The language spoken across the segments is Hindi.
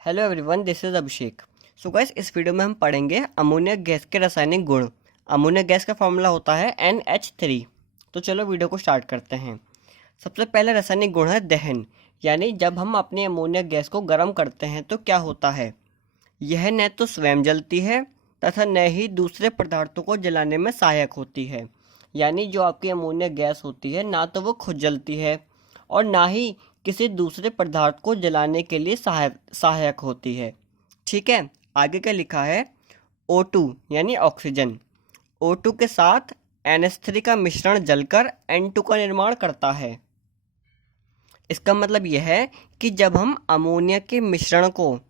Hello everyone, this is Abhishek. So guys, इस वीडियो में हम पढ़ेंगे अमोनिया गैस के रासायनिक गुण। अमोनिया गैस का फॉर्मूला होता है NH3। तो चलो वीडियो को स्टार्ट करते हैं। सबसे पहला रासायनिक गुण है दहन, यानी जब हम अपनी अमोनिया गैस को गर्म करते हैं तो क्या होता है। यह न तो स्वयं जलती है तथा न ही दूसरे पदार्थों को जलाने में सहायक होती है। यानी जो आपकी अमोनिया गैस होती है, ना तो वो खुद जलती है और ना ही किसी दूसरे पदार्थ को जलाने के लिए सहायक होती है। ठीक है, आगे क्या लिखा है। O2 यानी ऑक्सीजन, O2 के साथ NH3 का मिश्रण जलकर N2 का निर्माण करता है। इसका मतलब यह है कि जब हम अमोनिया के मिश्रण को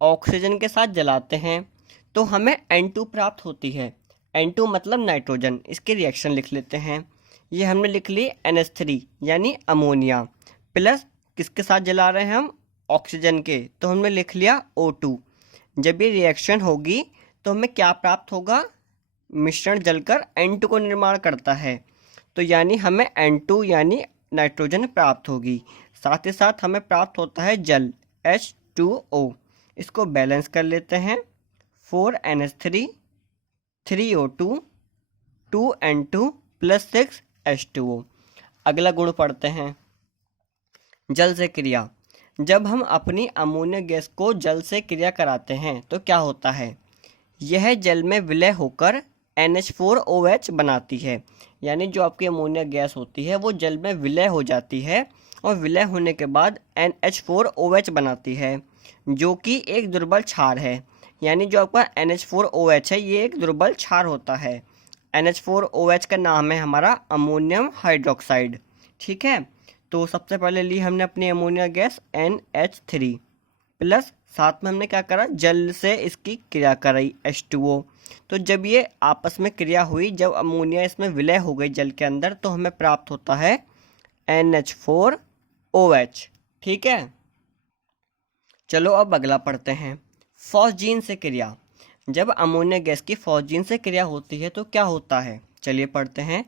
ऑक्सीजन के साथ जलाते हैं तो हमें N2 प्राप्त होती है। N2 मतलब नाइट्रोजन। इसके रिएक्शन लिख लेते हैं। ये हमने लिख ली NH3 यानी अमोनिया, प्लस किसके साथ जला रहे हैं हम, ऑक्सीजन के, तो हमने लिख लिया O2। जब ये रिएक्शन होगी तो हमें क्या प्राप्त होगा, मिश्रण जलकर N2 को निर्माण करता है, तो यानी हमें N2 यानी नाइट्रोजन प्राप्त होगी। साथ ही साथ हमें प्राप्त होता है जल H2O। इसको बैलेंस कर लेते हैं। 4NH3, 3O2, 2N2 plus 6H2O। अगला गुण पढ़ते हैं, जल से क्रिया। जब हम अपनी अमोनिया गैस को जल से क्रिया कराते हैं तो क्या होता है, यह जल में विलय होकर NH4OH बनाती है। यानी जो आपकी अमोनिया गैस होती है वो जल में विलय हो जाती है और विलय होने के बाद NH4OH बनाती है, जो कि एक दुर्बल क्षार है। यानी जो आपका NH4OH है ये एक दुर्बल क्षार होता है। NH4OH का नाम है हमारा अमोनियम हाइड्रोक्साइड। ठीक है, तो सबसे पहले ली हमने अपनी अमोनिया गैस NH3, प्लस साथ में हमने क्या करा, जल से इसकी क्रिया कराई H2O। तो जब ये आपस में क्रिया हुई, जब अमोनिया इसमें विलय हो गई जल के अंदर, तो हमें प्राप्त होता है NH4OH। ठीक है, चलो अब अगला पढ़ते हैं, फॉस्जीन से क्रिया। जब अमोनिया गैस की फॉस्जीन से क्रिया होती है तो क्या होता है, चलिए पढ़ते हैं।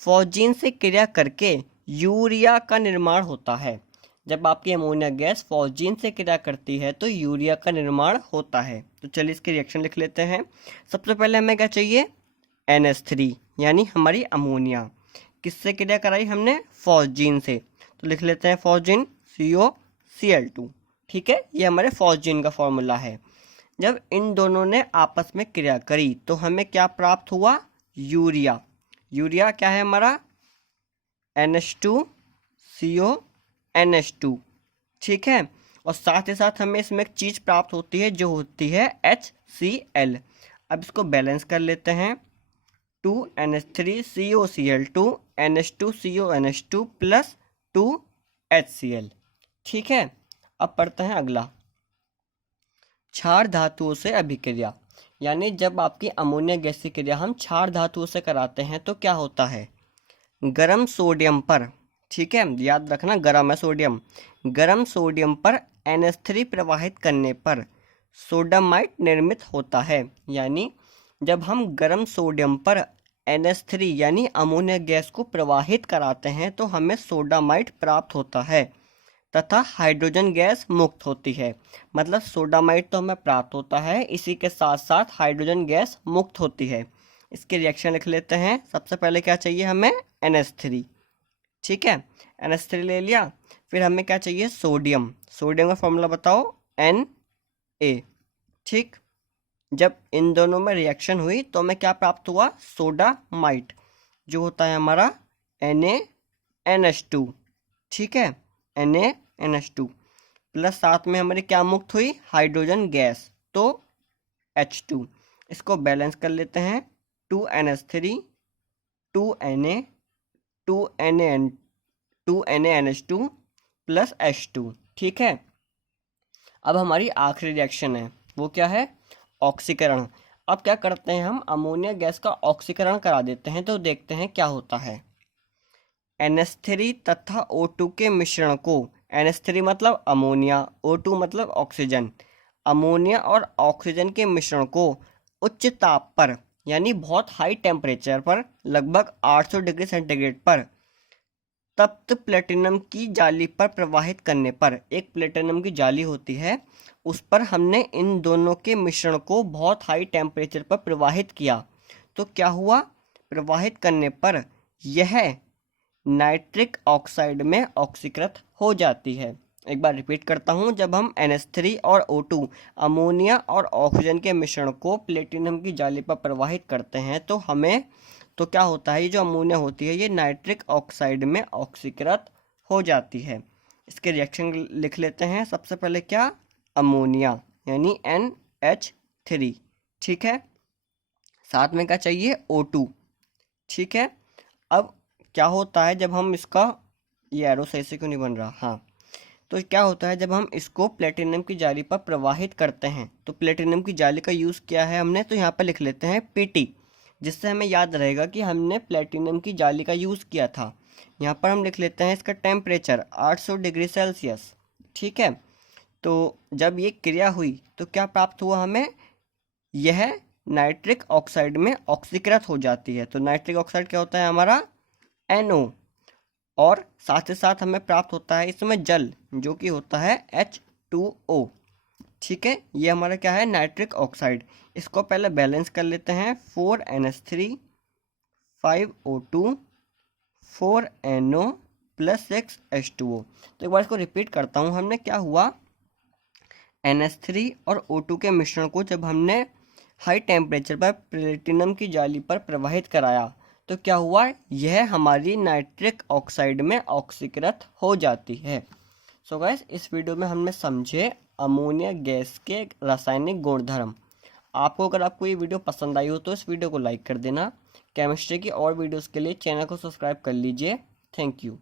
फॉस्जीन से क्रिया करके यूरिया का निर्माण होता है। जब आपकी अमोनिया गैस फॉस्जीन से क्रिया करती है तो यूरिया का निर्माण होता है। तो चलिए इसके रिएक्शन लिख लेते हैं। सबसे पहले हमें क्या चाहिए, NH3 यानी हमारी अमोनिया। किससे क्रिया कराई हमने, फॉस्जीन से, तो लिख लेते हैं फॉस्जीन COCl2। ठीक है, ये हमारे फॉस्जीन का फॉर्मूला है। जब इन दोनों ने आपस में क्रिया करी तो हमें क्या प्राप्त हुआ, यूरिया। यूरिया क्या है हमारा, NH2CO NH2। ठीक है, और साथ ही साथ हमें इसमें एक चीज़ प्राप्त होती है जो होती है HCl। अब इसको बैलेंस कर लेते हैं। 2NH3COCl2 NH2CONH2 plus 2HCl। ठीक है, अब पढ़ते हैं अगला, क्षार धातुओं से अभिक्रिया। यानी जब आपकी अमोनिया गैस की क्रिया हम क्षार धातुओं से कराते हैं तो क्या होता है, गरम सोडियम पर, ठीक है याद रखना गरम है सोडियम, गरम सोडियम पर NH3 प्रवाहित करने पर सोडामाइट निर्मित होता है। यानी जब हम गरम सोडियम पर NH3 यानी अमोनिया गैस को प्रवाहित कराते हैं तो हमें सोडामाइट प्राप्त होता है तथा हाइड्रोजन गैस मुक्त होती है। मतलब सोडामाइट तो हमें प्राप्त होता है, इसी के साथ साथ हाइड्रोजन गैस मुक्त होती है। इसके रिएक्शन लिख लेते हैं। सबसे पहले क्या चाहिए हमें, NH3। ठीक है, NH3 ले लिया। फिर हमें क्या चाहिए, सोडियम। सोडियम का फॉर्मूला बताओ, Na। ठीक, जब इन दोनों में रिएक्शन हुई तो हमें क्या प्राप्त हुआ, सोडामाइट, जो होता है हमारा NaNH2। ठीक है, NaNH2 प्लस साथ में हमारी क्या मुक्त हुई, हाइड्रोजन गैस, तो H2। इसको बैलेंस कर लेते हैं। 2NH3, 2Na, 2NaNH2 plus H2। ठीक है, अब हमारी आखिरी रिएक्शन है, वो क्या है, ऑक्सीकरण। अब क्या करते हैं हम, अमोनिया गैस का ऑक्सीकरण करा देते हैं तो देखते हैं क्या होता है। NH3 तथा O2 के मिश्रण को, NH3 मतलब अमोनिया, O2 मतलब ऑक्सीजन, अमोनिया और ऑक्सीजन के मिश्रण को उच्च ताप पर यानी बहुत हाई टेम्परेचर पर, लगभग 800 डिग्री सेंटीग्रेड पर तप्त प्लेटिनम की जाली पर प्रवाहित करने पर, एक प्लेटिनम की जाली होती है, उस पर हमने इन दोनों के मिश्रण को बहुत हाई टेम्परेचर पर प्रवाहित किया, तो क्या हुआ? प्रवाहित करने पर यह नाइट्रिक ऑक्साइड में ऑक्सीकृत हो जाती है। एक बार रिपीट करता हूँ, जब हम NH3 और O2 अमोनिया और ऑक्सीजन के मिश्रण को प्लेटिनम की जाली पर प्रवाहित करते हैं तो क्या होता है, ये जो अमोनिया होती है ये नाइट्रिक ऑक्साइड में ऑक्सीकृत हो जाती है। इसके रिएक्शन लिख लेते हैं। सबसे पहले क्या? अमोनिया यानी NH3, ठीक है। साथ में क्या चाहिए? O2, ठीक है। अब क्या होता है जब हम इसका, ये एरो सही से क्यों नहीं बन रहा, हाँ, तो क्या होता है जब हम इसको प्लेटिनम की जाली पर प्रवाहित करते हैं, तो प्लेटिनम की जाली का यूज़ किया है हमने, तो यहाँ पर लिख लेते हैं PT, जिससे हमें याद रहेगा कि हमने प्लेटिनम की जाली का यूज़ किया था। यहाँ पर हम लिख लेते हैं इसका टेम्परेचर 800 डिग्री सेल्सियस, ठीक है। तो जब ये क्रिया हुई तो क्या प्राप्त हुआ हमें? यह नाइट्रिक ऑक्साइड में ऑक्सीकृत हो जाती है। तो नाइट्रिक ऑक्साइड क्या होता है हमारा? NO, और साथ ही साथ हमें प्राप्त होता है इसमें जल, जो कि होता है H2O, ठीक है। ये हमारा क्या है? Nitric oxide. इसको पहले बैलेंस कर लेते हैं। 4NH3 5O2 4NO plus 6H2O। तो एक बार इसको रिपीट करता हूँ। हमने क्या हुआ, NH3 और O2 के मिश्रण को जब हमने हाई टेम्परेचर पर प्लेटिनम की जाली पर प्रवाहित कराया, तो क्या हुआ? यह हमारी नाइट्रिक ऑक्साइड में ऑक्सीकृत हो जाती है। सो गाइस, इस वीडियो में हमने समझे अमोनिया गैस के रासायनिक गुणधर्म। आपको ये वीडियो पसंद आई हो तो इस वीडियो को लाइक कर देना। केमिस्ट्री की और वीडियोस के लिए चैनल को सब्सक्राइब कर लीजिए। Thank you.